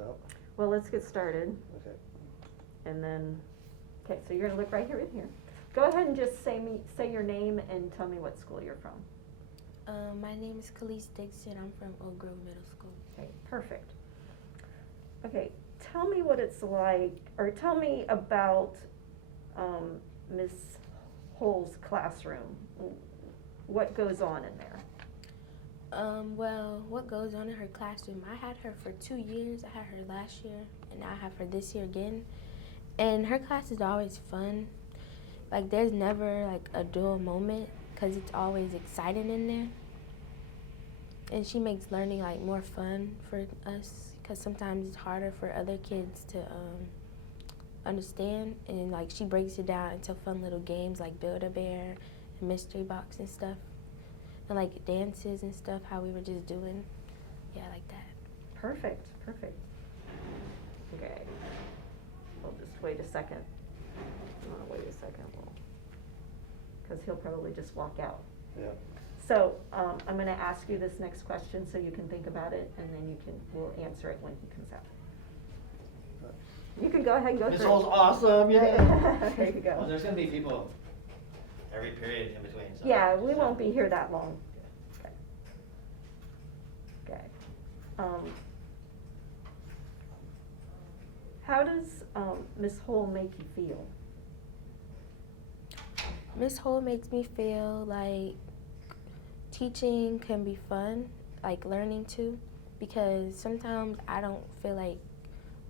out. Well, let's get started. Okay. And then, okay, so you're gonna look right here in here. Go ahead and just say your name and tell me what school you're from. My name is Kayla Dixon. I'm from Oak Grove Middle School. Okay, perfect. Okay, tell me what it's like, or tell me about Miss Hull's classroom. What goes on in there? Well, what goes on in her classroom? I had her for 2 years. I had her last year, and now I have her this year again. And her class is always fun. Like, there's never, like, a dull moment, because it's always exciting in there. And she makes learning, like, more fun for us, because sometimes it's harder for other kids to understand. And, like, she breaks it down into fun little games, like Build-A-Bear and Mystery Box and stuff. And, like, dances and stuff, how we were just doing. Yeah, like that. Perfect, perfect. Okay. We'll just wait a second. Wait a second, because he'll probably just walk out. Yeah. So I'm going to ask you this next question so you can think about it, and then we'll answer it when he comes out. You can go ahead and go Miss through. Hull's awesome, yeah. There you go. Well, there's gonna be people every period in between. So Yeah, we won't be here that long. Okay. Okay. How does Miss Hull make you feel? Miss Hull makes me feel like teaching can be fun, like learning too, because sometimes I don't feel like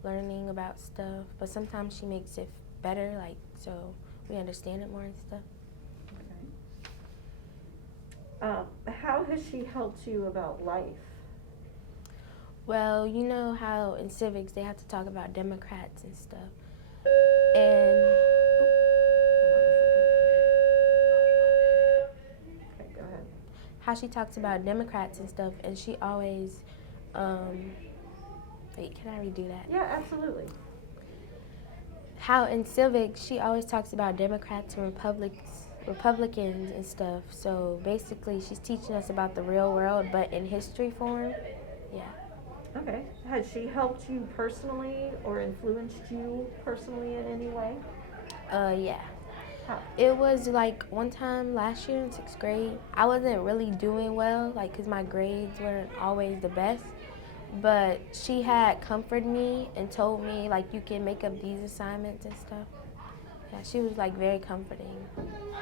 learning about stuff, but sometimes she makes it better, like, so we understand it more and stuff. Okay. How has she helped you about life? Well, you know how in civics they have to talk about Democrats and stuff, and Okay, go ahead. how she talks about Democrats and stuff, and she always, wait, can I redo that? Yeah, absolutely. How in civics she always talks about Democrats and Republicans and stuff. So basically she's teaching us about the real world, but in history form. Yeah. Okay. Has she helped you personally or influenced you personally in any way? Yeah. How? It was like one time last year in 6th grade, I wasn't really doing well, like, because my grades weren't always the best. But she had comforted me and told me, like, you can make up these assignments and stuff. Yeah, she was, like, very comforting.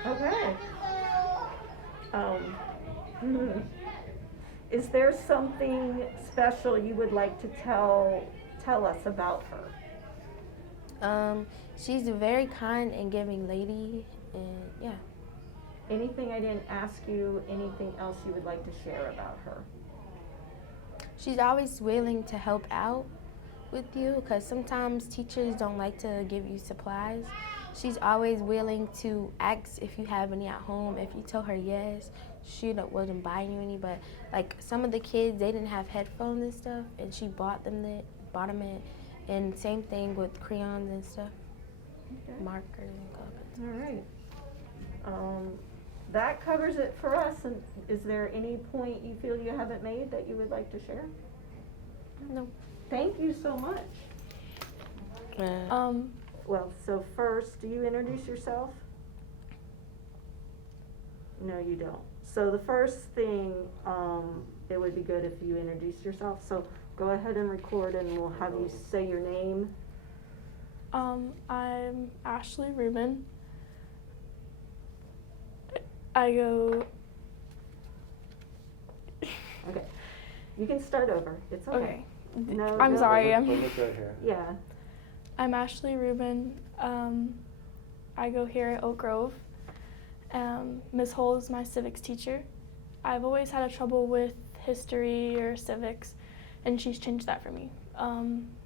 Okay. Is there something special you would like to tell us about her? She's a very kind and giving lady, and yeah. Anything I didn't ask you, anything else you would like to share about her? She's always willing to help out with you, because sometimes teachers don't like to give you supplies. She's always willing to ask if you have any at home. If you tell her yes, she wouldn't buy you any, but like some of the kids, they didn't have headphones and stuff, and she bought them it, and same thing with crayons and stuff, Okay. markers and colors. All right. That covers it for us. And is there any point you feel you haven't made that you would like to share? No. Thank you so much. Well, so first, do you introduce yourself? No, you don't. So the first thing, it would be good if you introduce yourself. So go ahead and record, and we'll have you say your name. I'm Ashley Rubin. I go. Okay. You can start over. It's okay. Okay. No, I'm no. sorry. We'll look right here. Yeah. I'm Ashley Rubin. I go here at Oak Grove. Ms. Hull is my civics teacher. I've always had a trouble with history or civics, and she's changed that for me.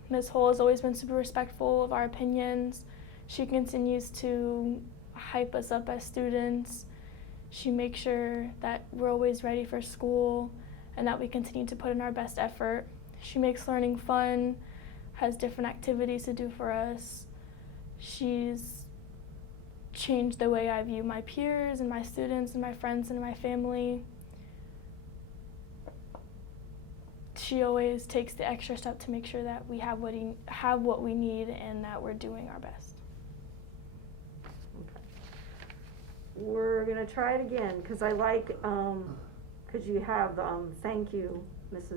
Ms. Hull has always been super respectful of our opinions. She continues to hype us up as students. She makes sure that we're always ready for school and that we continue to put in our best effort. She makes learning fun, has different activities to do for us. She's changed the way I view my peers and my students and my friends and my family. she always takes the extra step to make sure that we have what we need and that we're doing our best. Okay. We're gonna try it again, because I like, because you have, thank you, Miss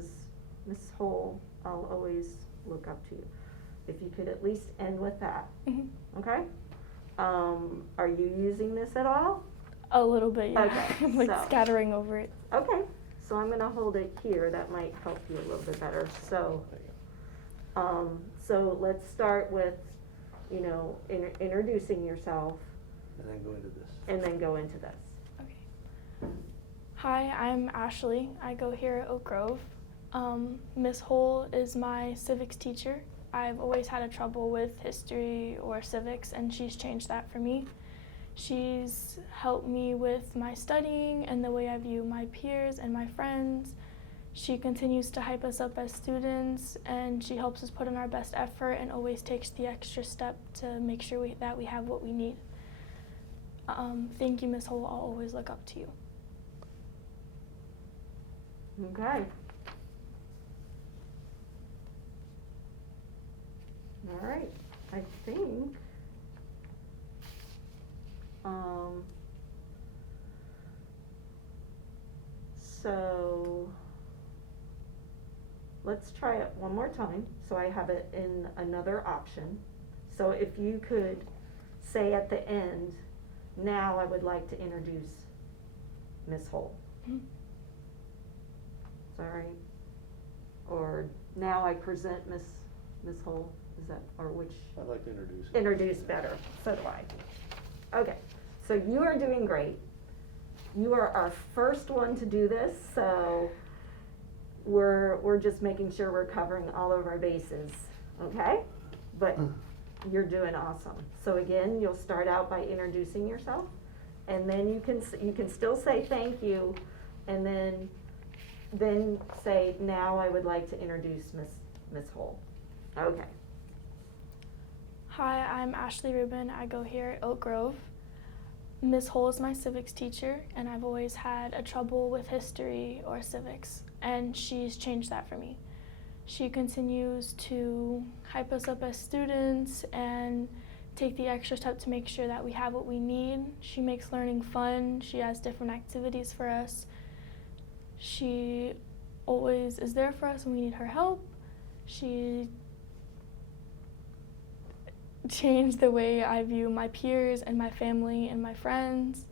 Hole, I'll always look up to you. If you could at least end with that, okay? Are you using this at all? A little bit, yeah. Okay, I'm like so- scattering over it. Okay, so I'm gonna hold it here, that might help you a little bit better, so. So let's start with, you know, introducing yourself, And then go into this. and then go into this. Okay. Hi, I'm Ashley. I go here at Oak Grove. Miss Hole is my civics teacher. I've always had a trouble with history or civics, and she's changed that for me. She's helped me with my studying and the way I view my peers and my friends. She continues to hype us up as students, and she helps us put in our best effort and always takes the extra step to make sure that we have what we need. Thank you, Miss Hole. I'll always look up to you. Okay. All right, I think, so let's try it one more time, so I have it in another option. So if you could say at the end, now I would like to introduce Miss Hole. Mhm. Is that right? Or now I present Miss Hole, is that, or which? I'd like to introduce. Introduce better, so do I. Okay, so you are doing great. You are our first one to do this, so we're just making sure we're covering all of our bases, okay? But you're doing awesome. So again, you'll start out by introducing yourself, and then you can still say thank you, and then say, now I would like to introduce Miss Hole. Okay. Hi, I'm Ashley Rubin. I go here at Oak Grove. Miss Hole is my civics teacher, and I've always had a trouble with history or civics, and she's changed that for me. She continues to hype us up as students and take the extra step to make sure that we have what we need. She makes learning fun. She has different activities for us. She always is there for us when we need her help. She changed the way I view my peers and my family and my friends,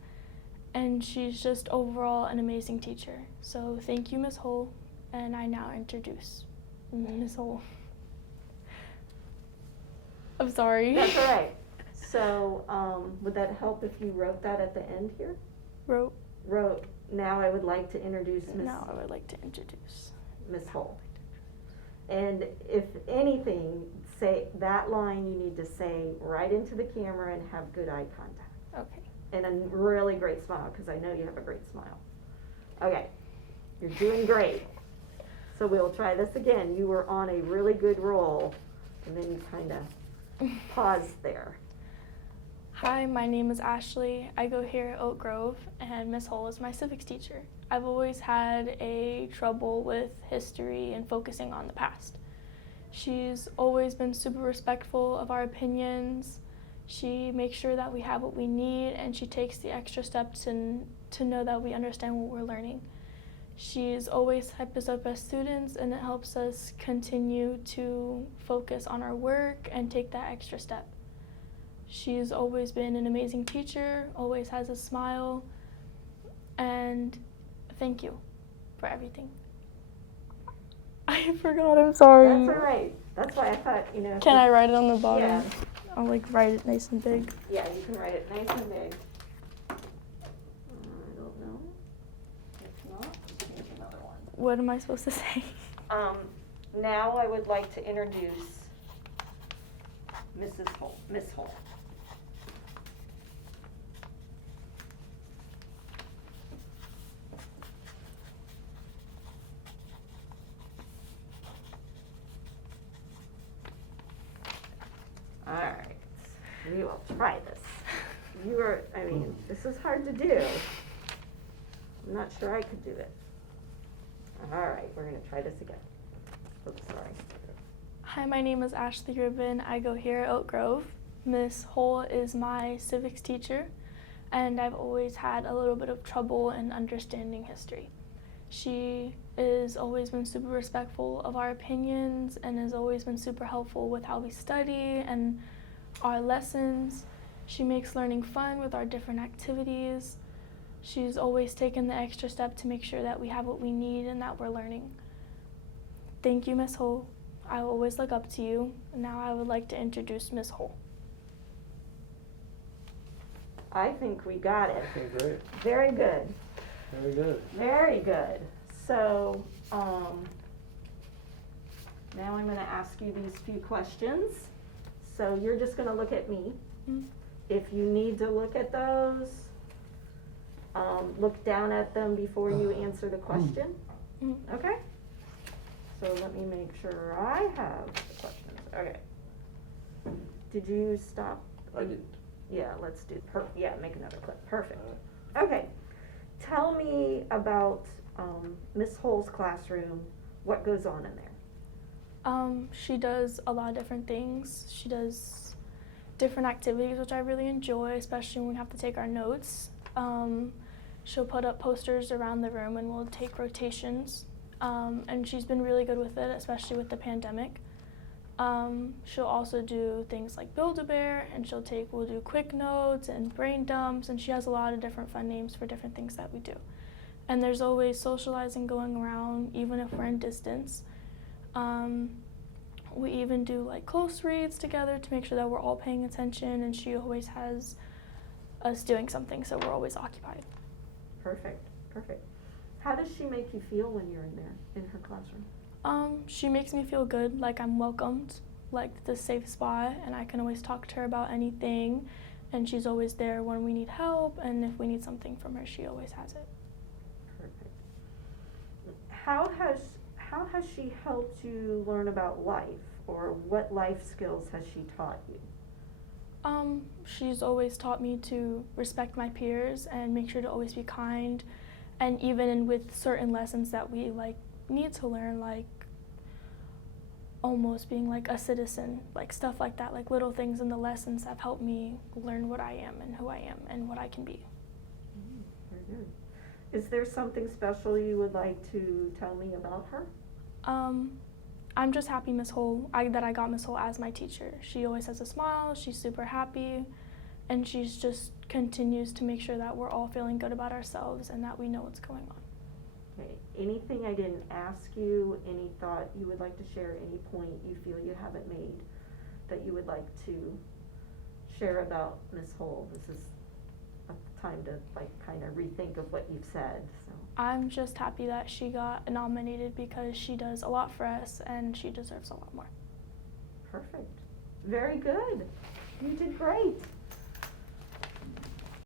and she's just overall an amazing teacher. So thank you, Miss Hole, and I now introduce Miss Hole. I'm sorry. That's all right. So, would that help if you wrote that at the end here? Wrote, now I would like to introduce Now I would like to introduce Miss Hole. And if anything, say that line you need to say right into the camera and have good eye contact. Okay. And a really great smile, because I know you have a great smile. Okay, you're doing great. So we'll try this again. You were on a really good roll, and then you kind of paused there. Hi, my name is Ashley. I go here at Oak Grove, and Miss Hole is my civics teacher. I've always had a trouble with history and focusing on the past. She's always been super respectful of our opinions. She makes sure that we have what we need, and she takes the extra steps to know that we understand what we're learning. She's always hyped us up as students, and it helps us continue to focus on our work and take that extra step. She's always been an amazing teacher, always has a smile, and thank you for everything. I forgot, I'm sorry. That's all right. That's why I thought, you know. Can I write it on the bottom? Yeah. I'll write it nice and big. Yeah, you can write it nice and big. I don't know. If not, here's another one. What am I supposed to say? Now I would like to introduce Miss Hole. All right, we will try this. This is hard to do. I'm not sure I could do it. All right, we're gonna try this again. Oops, sorry. Hi, my name is Ashley Rubin. I go here at Oak Grove. Miss Hull is my civics teacher, and I've always had a little bit of trouble in understanding history. She has always been super respectful of our opinions and has always been super helpful with how we study and our lessons. She makes learning fun with our different activities. She's always taken the extra step to make sure that we have what we need and that we're learning. Thank you, Miss Hull. I will always look up to you. Now I would like to introduce Miss Hull. I think we got it. Okay, great. Very good. Very good. Very good. So, now I'm gonna ask you these few questions. So you're just gonna look at me. Mm. If you need to look at those, look down at them before you answer the question. Mm. Okay? So let me make sure I have the questions. Okay. Did you stop? I didn't. Yeah, let's do, yeah, make another clip. Perfect. All Okay. Tell me about Miss Hull's classroom. What goes on in there? She does a lot of different things. She does different activities, which I really enjoy, especially when we have to take our notes. She'll put up posters around the room and we'll take rotations. And she's been really good with it, especially with the pandemic. She'll also do things like Build-A-Bear, and we'll do quick notes and brain dumps, and she has a lot of different fun names for different things that we do. And there's always socializing going around, even if we're in distance. We even do like close reads together to make sure that we're all paying attention, and she always has us doing something, so we're always occupied. Perfect, perfect. How does she make you feel when you're in there, in her classroom? She makes me feel good, like I'm welcomed, like the safe spot, and I can always talk to her about anything, and she's always there when we need help, and if we need something from her, she always has it. Perfect. How has she helped you learn about life, or what life skills has she taught you? She's always taught me to respect my peers and make sure to always be kind, and even with certain lessons that we need to learn, like almost being like a citizen, like stuff like that, like little things in the lessons have helped me learn what I am and who I am and what I can be. Very good. Is there something special you would like to tell me about her? I'm just happy Miss Hull, that I got Miss Hull as my teacher. She always has a smile, she's super happy, and she's just continues to make sure that we're all feeling good about ourselves and that we know what's going on. Okay. Anything I didn't ask you, any thought you would like to share, any point you feel you haven't made that you would like to share about Miss Hull? This is a time to kind of rethink of what you've said. So I'm just happy that she got nominated because she does a lot for us and she deserves a lot more. perfect. Very good. You did great.